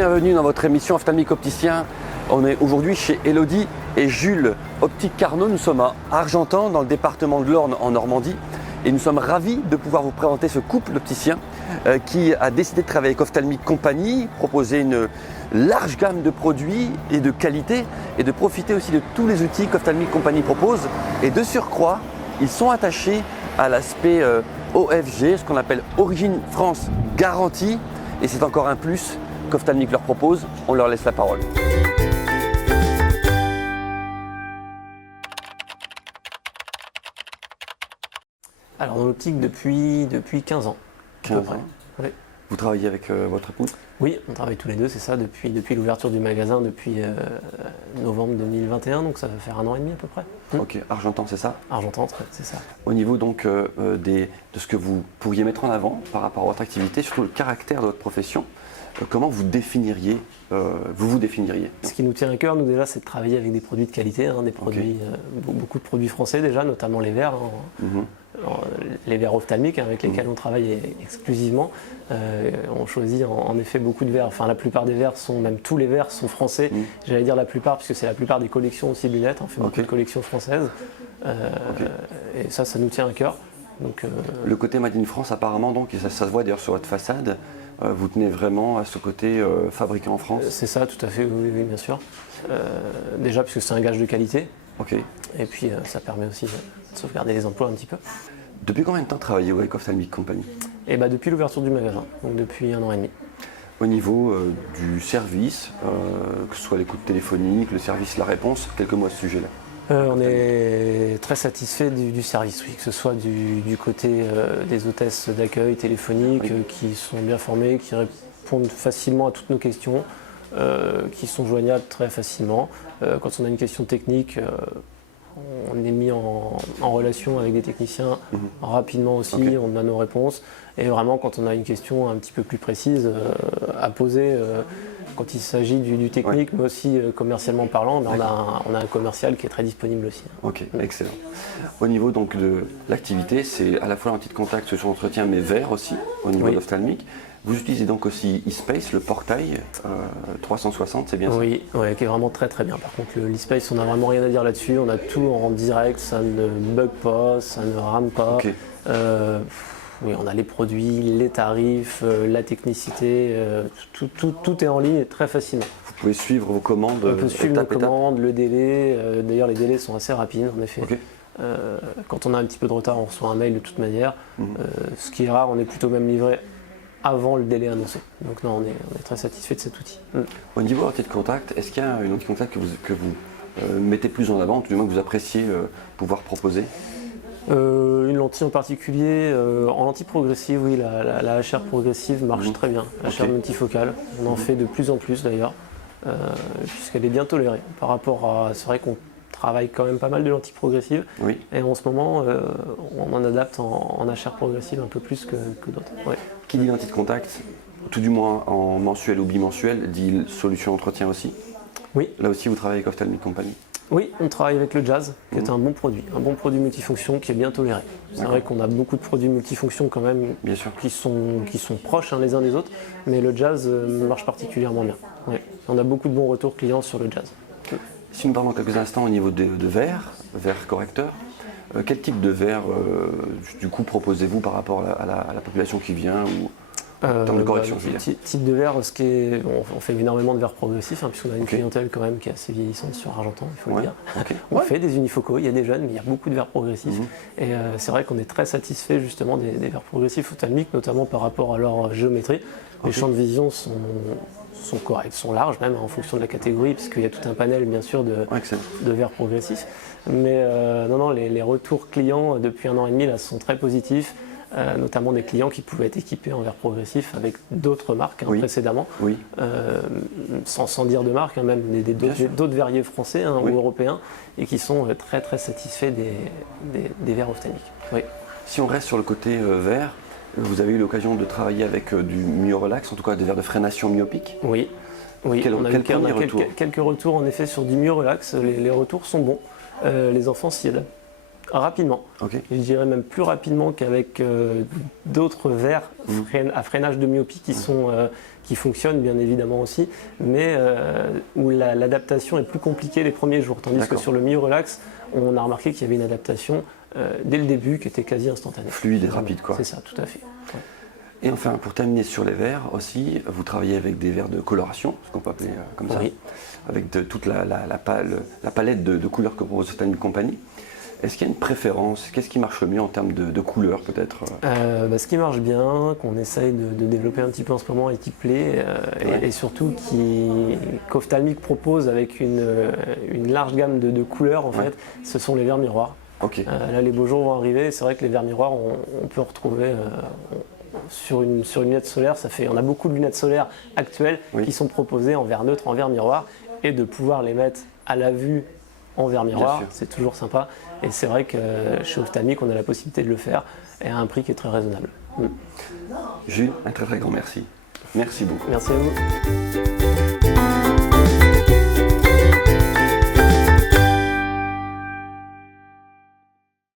Bienvenue dans votre émission Ophtalmique Opticien. On est aujourd'hui chez Elodie et Jules, Optique Carnot. Nous sommes à Argentan, dans le département de l'Orne, en Normandie. Et nous sommes ravis de pouvoir vous présenter ce couple d'opticiens qui a décidé de travailler avec Ophtalmique Compagnie, proposer une large gamme de produits et de qualité et de profiter aussi de tous les outils qu'Ophtalmique Compagnie propose. Et de surcroît, ils sont attachés à l'aspect OFG, ce qu'on appelle Origine France Garantie. Et c'est encore un plus qu'Ophtalmique leur propose. On leur laisse la parole. Alors dans l'optique depuis 15 ans. 15 ans. Oui. Vous travaillez avec votre épouse? Oui, on travaille tous les deux, c'est ça, depuis l'ouverture du magasin, depuis novembre 2021, donc ça va faire 1 an et demi à peu près. Ok, Argentan, c'est ça? Argentan, c'est ça. Au niveau donc de ce que vous pourriez mettre en avant par rapport à votre activité, surtout le caractère de votre profession, comment vous définiriez, vous définiriez? Ce qui nous tient à cœur, nous déjà, c'est de travailler avec des produits de qualité, des produits, beaucoup de produits français déjà, notamment les verres. Les verres ophtalmiques avec lesquels on travaille exclusivement. On choisit en effet beaucoup de verres, enfin la plupart des verres sont, même tous les verres sont français, j'allais dire la plupart, puisque c'est la plupart des collections aussi de lunettes, on fait beaucoup de collections françaises, et ça nous tient à cœur. Donc, le côté Made in France apparemment, donc, et ça se voit d'ailleurs sur votre façade, vous tenez vraiment à ce côté fabriqué en France? C'est ça, tout à fait, oui, bien sûr. Déjà puisque c'est un gage de qualité, et puis ça permet aussi de sauvegarder les emplois un petit peu. Depuis combien de temps travaillez-vous avec Ophtalmique Compagnie? Depuis l'ouverture du magasin, donc depuis 1 an et demi. Au niveau du service, que ce soit l'écoute téléphonique, le service, la réponse, quelques mots à ce sujet-là. On est très satisfait du service, oui, que ce soit du côté des hôtesses d'accueil téléphonique qui sont bien formées, qui répondent facilement à toutes nos questions, qui sont joignables très facilement. Quand on a une question technique, on est mis en relation avec des techniciens rapidement aussi, on a nos réponses. Et vraiment, quand on a une question un petit peu plus précise à poser, quand il s'agit du technique, mais aussi commercialement parlant, on a un commercial qui est très disponible aussi. Ok, excellent. Au niveau donc de l'activité, c'est à la fois un petit contact sur l'entretien, mais vert aussi, au niveau de l'ophtalmique. Vous utilisez donc aussi eSpace, le portail 360, c'est bien ça? Oui, qui est vraiment très bien. Par contre, l'eSpace, on n'a vraiment rien à dire là-dessus. On a tout en direct, ça ne bug pas, ça ne rame pas. Oui, on a les produits, les tarifs, la technicité, tout est en ligne et très facilement. Vous pouvez suivre vos commandes? On peut suivre nos commandes, le délai. D'ailleurs, les délais sont assez rapides, en effet. Quand on a un petit peu de retard, on reçoit un mail de toute manière. Ce qui est rare, on est plutôt même livré avant le délai annoncé. Donc non, on est très satisfait de cet outil. Au niveau de l'outil de contact, est-ce qu'il y a une outil de contact que vous mettez plus en avant, ou du moins que vous appréciez pouvoir proposer? Une lentille en particulier, en lentille progressive, oui, la HR progressive marche très bien, la HR multifocale. On en fait de plus en plus d'ailleurs, puisqu'elle est bien tolérée. Par rapport à, c'est vrai qu'on travaille quand même pas mal de lentilles progressives, et en ce moment, on en adapte en HR progressive un peu plus que d'autres. Qui dit lentille de contact, tout du moins en mensuel ou bimensuel, dit solution entretien aussi? Oui. Là aussi, vous travaillez avec Ophtalmique Compagnie? Oui, on travaille avec le Jazz, qui est un bon produit multifonction qui est bien toléré. C'est vrai qu'on a beaucoup de produits multifonctions quand même, qui sont proches les uns des autres, mais le Jazz marche particulièrement bien. On a beaucoup de bons retours clients sur le Jazz. Si nous parlons quelques instants au niveau de verre correcteur, quel type de verre du coup proposez-vous par rapport à la population qui vient ou en termes de correction? Type de verre, on fait énormément de verres progressifs, puisqu'on a une clientèle quand même qui est assez vieillissante sur Argentan, il faut le dire. On fait des unifocaux, il y a des jeunes, mais il y a beaucoup de verres progressifs. Et c'est vrai qu'on est très satisfait justement des verres progressifs ophtalmiques, notamment par rapport à leur géométrie. Les champs de vision sont corrects, sont larges même en fonction de la catégorie, parce qu'il y a tout un panel bien sûr de verres progressifs. Mais les retours clients depuis 1 an et demi là, sont très positifs. Notamment des clients qui pouvaient être équipés en verre progressif avec d'autres marques précédemment, sans dire de marque, même d'autres verriers français ou européens, et qui sont très satisfaits des verres ophtalmiques. Si on reste sur le côté verre, vous avez eu l'occasion de travailler avec du MyoRelax, en tout cas des verres de freination myopique? Oui. On a eu quelques retours en effet sur du MyoRelax, les retours sont bons, les enfants s'y adaptent rapidement. Okay. Je dirais même plus rapidement qu'avec d'autres verres à freinage de myopie qui fonctionnent bien évidemment aussi, mais où l'adaptation est plus compliquée les premiers jours. Tandis que sur le Mio Relax, on a remarqué qu'il y avait une adaptation dès le début qui était quasi instantanée. Fluide et rapide, quoi. C'est ça, tout à fait. Ouais. Et enfin, pour terminer sur les verres aussi, vous travaillez avec des verres de coloration, ce qu'on peut appeler comme ça, avec toute la palette de couleurs que propose Ophthalmic Company. Est-ce qu'il y a une préférence? Qu'est-ce qui marche le mieux en termes de couleurs peut-être? Ce qui marche bien, qu'on essaye de développer un petit peu en ce moment et qui plaît, et surtout qu'Ophthalmic propose avec une large gamme de couleurs, en fait, ce sont les verres miroirs. Okay. Là, les beaux jours vont arriver. C'est vrai que les verres miroirs, on peut en retrouver sur une lunette solaire. On a beaucoup de lunettes solaires actuelles qui sont proposées en verre neutre, en verre miroir, et de pouvoir les mettre à la vue en verre miroir, c'est toujours sympa. Et c'est vrai que chez Ophthalmic, on a la possibilité de le faire et à un prix qui est très raisonnable. Jules, un très très grand merci. Merci beaucoup. Merci à vous.